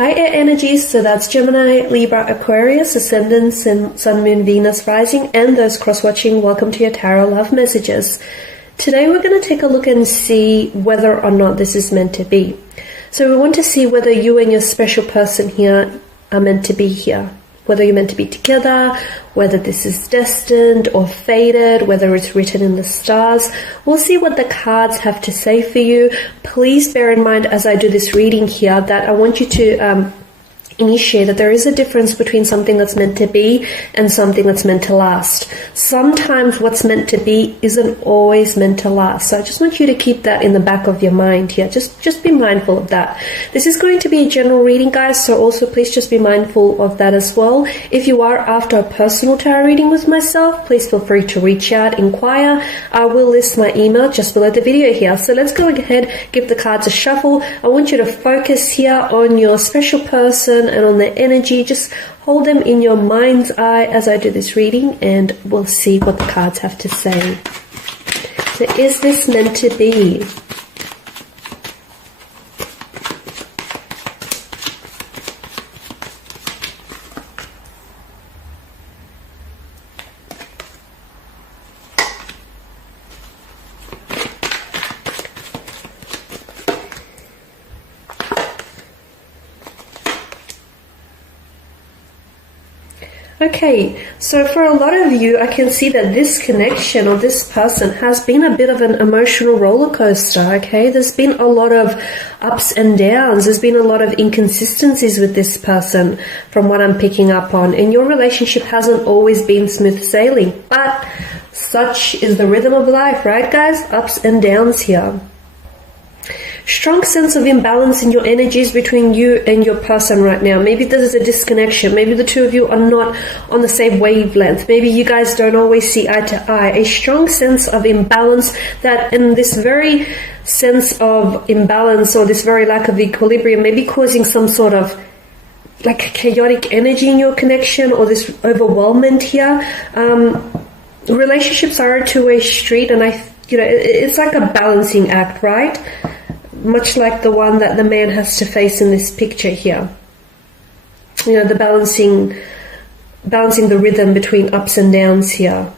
Hi air energies, so that's Gemini, Libra, Aquarius, Ascendant, Sun, Moon, Venus, Rising, and those cross-watching, welcome to your Tarot Love Messages. Today we're going to take a look and see whether or not this is meant to be. So we want to see whether you and your special person here are meant to be here. Whether you're meant to be together, whether this is destined or fated, whether it's written in the stars. We'll see what the cards have to say for you. Please bear in mind as I do this reading here that I want you to initiate that there is a difference between something that's meant to be and something that's meant to last. Sometimes what's meant to be isn't always meant to last. So I just want you to keep that in the back of your mind here. Just be mindful of that. This is going to be a general reading, guys, so also please just be mindful of that as well. If you are after a personal tarot reading with myself, please feel free to reach out, inquire. I will list my email just below the video here. So let's go ahead, give the cards a shuffle. I want you to focus here on your special person and on their energy. Just hold them in your mind's eye as I do this reading, and we'll see what the cards have to say. So is this meant to be? Okay, so for a lot of you, I can see that this connection or this person has been a bit of an emotional roller coaster, okay? There's been a lot of ups and downs. There's been a lot of inconsistencies with this person from what I'm picking up on. And your relationship hasn't always been smooth sailing. But such is the rhythm of life, right, guys? Ups and downs here. Strong sense of imbalance in your energies between you and your person right now. Maybe there's a disconnection. Maybe the two of you are not on the same wavelength. Maybe you guys don't always see eye to eye. A strong sense of imbalance that, in this very sense of imbalance or this very lack of equilibrium, may be causing some sort of like chaotic energy in your connection or this overwhelmment here. Relationships are a two-way street, and it's like a balancing act, right? Much like the one that the man has to face in this picture here. You know, the balancing the rhythm between ups and downs here.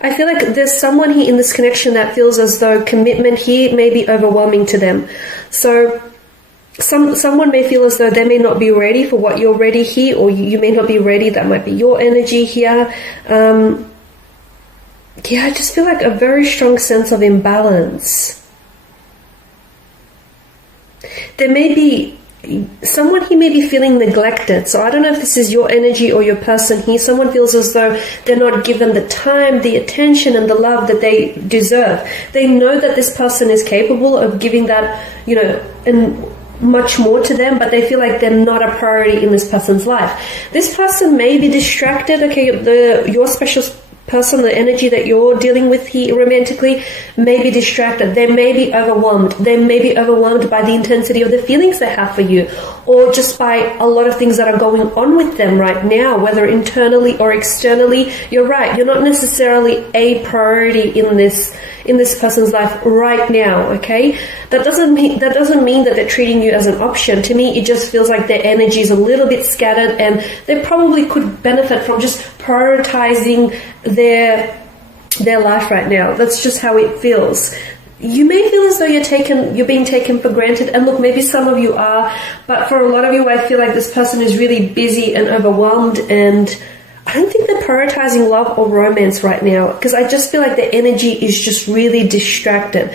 I feel like there's someone here in this connection that feels as though commitment here may be overwhelming to them. So someone may feel as though they may not be ready for what you're ready here, or you may not be ready. That might be your energy here. Yeah, I just feel like a very strong sense of imbalance. There may be someone here may be feeling neglected. So I don't know if this is your energy or your person here. Someone feels as though they're not given the time, the attention, and the love that they deserve. They know that this person is capable of giving that, and much more to them, but they feel like they're not a priority in this person's life. This person may be distracted. Okay, your special person, the energy that you're dealing with here romantically, may be distracted. They may be overwhelmed. They may be overwhelmed by the intensity of the feelings they have for you, or just by a lot of things that are going on with them right now, whether internally or externally. You're right. You're not necessarily a priority in this person's life right now, okay? That doesn't mean that they're treating you as an option. To me, it just feels like their energy is a little bit scattered, and they probably could benefit from just prioritizing their life right now. That's just how it feels. You may feel as though you're being taken for granted, and look, maybe some of you are, but for a lot of you, I feel like this person is really busy and overwhelmed, and I don't think they're prioritizing love or romance right now, because I just feel like their energy is just really distracted.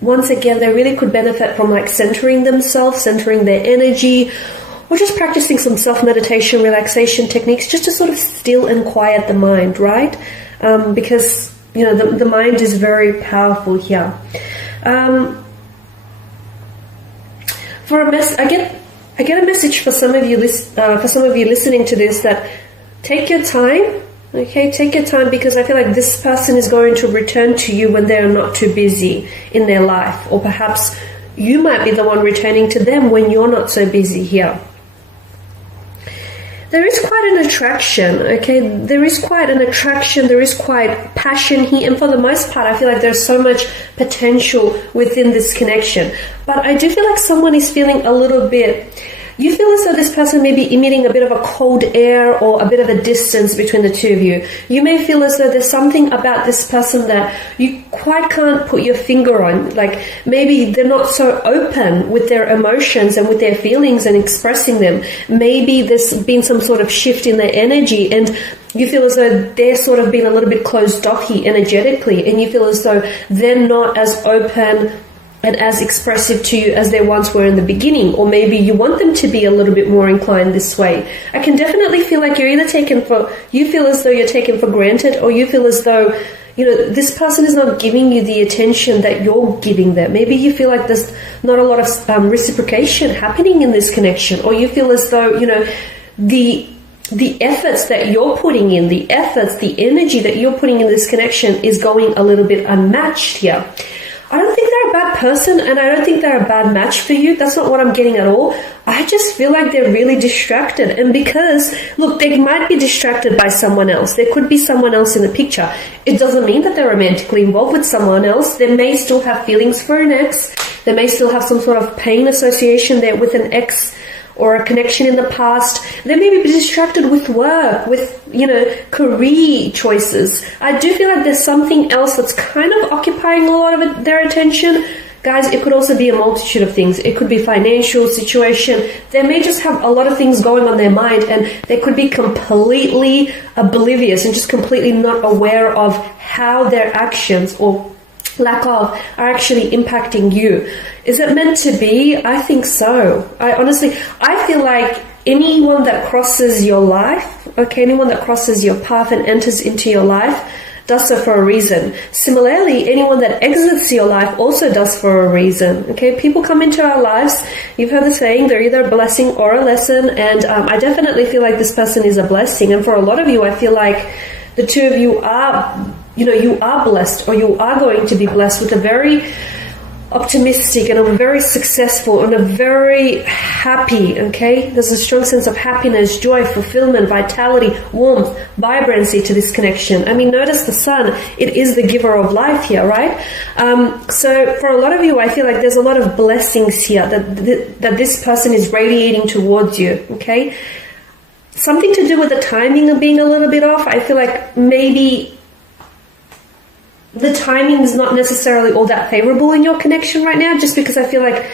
Once again, they really could benefit from like centering themselves, centering their energy, or just practicing some self-meditation, relaxation techniques, just to sort of still and quiet the mind, right? Because, the mind is very powerful here. I get a message for some of you listening to this, that take your time, okay? Take your time, because I feel like this person is going to return to you when they're not too busy in their life, or perhaps you might be the one returning to them when you're not so busy here. There is quite an attraction, okay? There is quite an attraction, there is quite passion here, and for the most part, I feel like there's so much potential within this connection. But I do feel like someone is feeling a little bit... You feel as though this person may be emitting a bit of a cold air or a bit of a distance between the two of you. You may feel as though there's something about this person that you quite can't put your finger on. Like maybe they're not so open with their emotions and with their feelings and expressing them. Maybe there's been some sort of shift in their energy and you feel as though they're sort of being a little bit closed-offy energetically, and you feel as though they're not as open and as expressive to you as they once were in the beginning, or maybe you want them to be a little bit more inclined this way. I can definitely feel like you're either you feel as though you're taken for granted, or you feel as though, you know, this person is not giving you the attention that you're giving them. Maybe you feel like there's not a lot of reciprocation happening in this connection, or you feel as though, you know, the efforts that you're putting in, the energy that you're putting in this connection is going a little bit unmatched here. I don't think they're a bad person, and I don't think they're a bad match for you. That's not what I'm getting at all. I just feel like they're really distracted. And because, look, they might be distracted by someone else. There could be someone else in the picture. It doesn't mean that they're romantically involved with someone else. They may still have feelings for an ex. They may still have some sort of pain association there with an ex or a connection in the past. They may be distracted with work, with, you know, career choices. I do feel like there's something else that's kind of occupying a lot of their attention. Guys, it could also be a multitude of things. It could be financial situation. They may just have a lot of things going on their mind, and they could be completely oblivious and just completely not aware of how their actions or lack of are actually impacting you. Is it meant to be? I think so. I feel like anyone that crosses your life, okay, anyone that crosses your path and enters into your life does so for a reason. Similarly, anyone that exits your life also does for a reason. Okay, people come into our lives. You've heard the saying, they're either a blessing or a lesson, and I definitely feel like this person is a blessing. And for a lot of you, I feel like the two of you are, you know, you are blessed, or you are going to be blessed with a very optimistic and a very successful and a very happy, okay? There's a strong sense of happiness, joy, fulfillment, vitality, warmth, vibrancy to this connection. I mean, notice the sun. It is the giver of life here, right? So for a lot of you, I feel like there's a lot of blessings here that this person is radiating towards you, okay? Something to do with the timing of being a little bit off. I feel like maybe the timing is not necessarily all that favorable in your connection right now, just because I feel like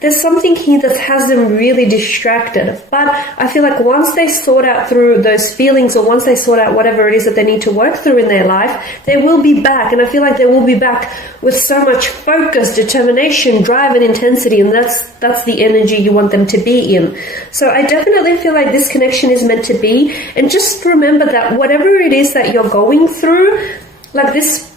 there's something here that has them really distracted. But I feel like once they sort out through those feelings, or once they sort out whatever it is that they need to work through in their life, they will be back. And I feel like they will be back with so much focus, determination, drive, and intensity. And that's the energy you want them to be in. So I definitely feel like this connection is meant to be. And just remember that whatever it is that you're going through, like this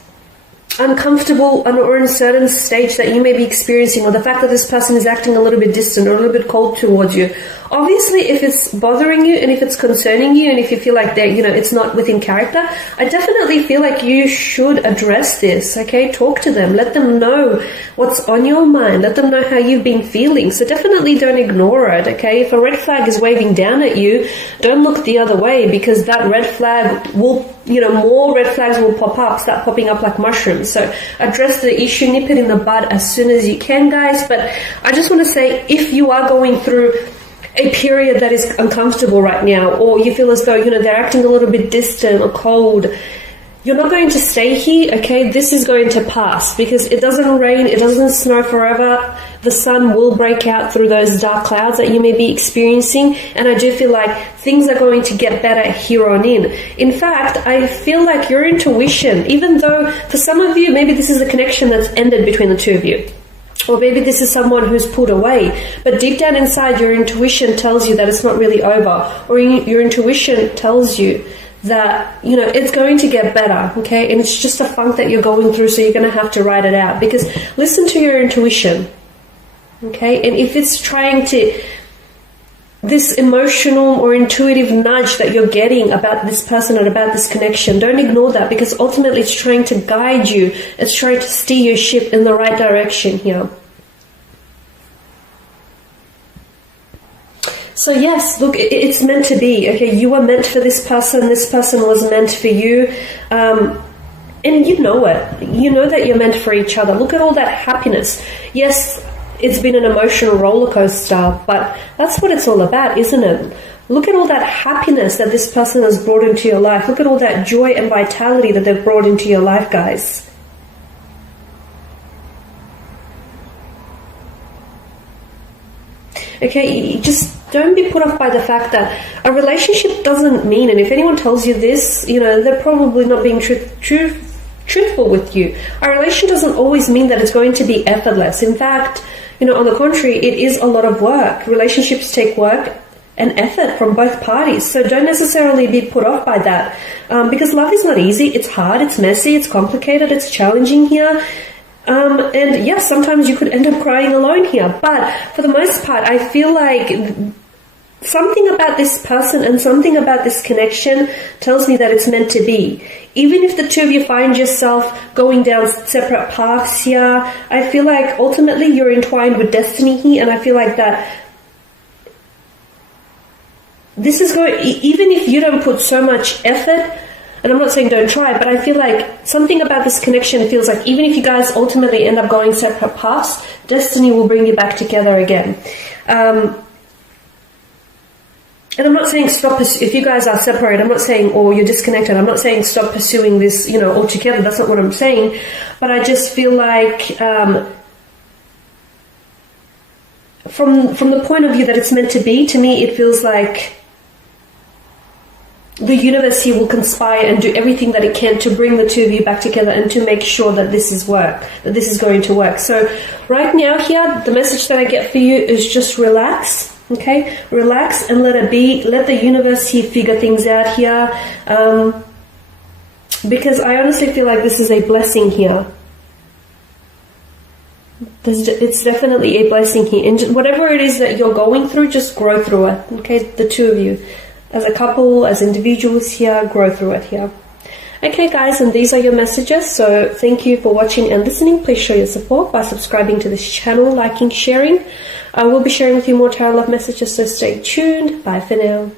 uncomfortable or uncertain stage that you may be experiencing, or the fact that this person is acting a little bit distant or a little bit cold towards you, obviously if it's bothering you and if it's concerning you and if you feel like that, you know, it's not within character, I definitely feel like you should address this, okay? Talk to them, let them know what's on your mind, let them know how you've been feeling. So definitely don't ignore it, okay? If a red flag is waving down at you, don't look the other way, because that red flag will, you know, more red flags will start popping up like mushrooms. So address the issue, nip it in the bud as soon as you can, guys. But I just want to say, if you are going through a period that is uncomfortable right now, or you feel as though, you know, they're acting a little bit distant or cold, you're not going to stay here, okay? This is going to pass, because it doesn't rain, it doesn't snow forever. The sun will break out through those dark clouds that you may be experiencing, and I do feel like things are going to get better here on in. In fact, I feel like your intuition, even though for some of you, maybe this is a connection that's ended between the two of you, or maybe this is someone who's pulled away, but deep down inside, your intuition tells you that it's not really over, or your intuition tells you that, you know, it's going to get better, okay? And it's just a funk that you're going through, so you're going to have to ride it out. Because listen to your intuition, okay? And if it's trying to, this emotional or intuitive nudge that you're getting about this person and about this connection, don't ignore that, because ultimately it's trying to guide you. It's trying to steer your ship in the right direction here. So yes, look, it's meant to be. Okay, you were meant for this person was meant for you. And you know it. You know that you're meant for each other. Look at all that happiness. Yes, it's been an emotional roller coaster, but that's what it's all about, isn't it? Look at all that happiness that this person has brought into your life. Look at all that joy and vitality that they've brought into your life, guys. Okay, just don't be put off by the fact that a relationship doesn't mean, and if anyone tells you this, you know, they're probably not being truthful with you. A relation doesn't always mean that it's going to be effortless. In fact, you know, on the contrary, it is a lot of work. Relationships take work and effort from both parties. So don't necessarily be put off by that. Because love is not easy. It's hard, it's messy, it's complicated, it's challenging here. And yes, sometimes you could end up crying alone here. But for the most part, I feel like something about this person and something about this connection tells me that it's meant to be. Even if the two of you find yourself going down separate paths here, I feel like ultimately you're entwined with destiny here, and I feel like that this is going, even if you don't put so much effort, and I'm not saying don't try, but I feel like something about this connection feels like even if you guys ultimately end up going separate paths, destiny will bring you back together again. And I'm not saying stop, if you guys are separated, I'm not saying, or you're disconnected, I'm not saying stop pursuing this, you know, altogether. That's not what I'm saying. But I just feel like from the point of view that it's meant to be, to me, it feels like the universe here will conspire and do everything that it can to bring the two of you back together and to make sure that this is going to work. So right now here, the message that I get for you is just relax. Okay, relax and let it be. Let the universe here figure things out here. Because I honestly feel like this is a blessing here. It's definitely a blessing here. And whatever it is that you're going through, just grow through it. Okay, the two of you. As a couple, as individuals here, grow through it here. Okay guys, and these are your messages. So thank you for watching and listening. Please show your support by subscribing to this channel, liking, sharing. I will be sharing with you more tarot love messages, so stay tuned. Bye for now.